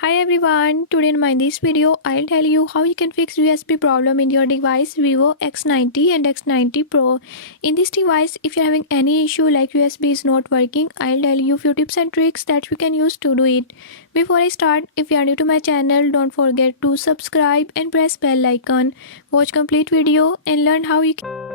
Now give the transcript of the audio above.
Hi everyone, today in this video I'll tell you how you can fix USB problem in your device Vivo X90 and X90 Pro. In this device, if you're having any issue like USB is not working, I'll tell you few tips and tricks that you can use to do it. Before I start, if you are new to my channel, don't forget to subscribe and press bell icon. Watch complete video and learn how you can